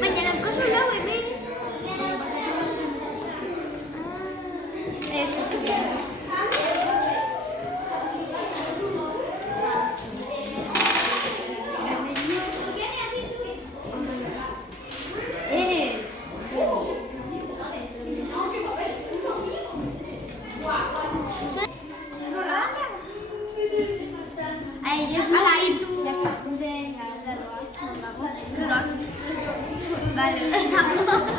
Mañana el coso no, bebé. Eso, sí. Ay, es mala y tú. Ya está. Venga, dale, va. Vale.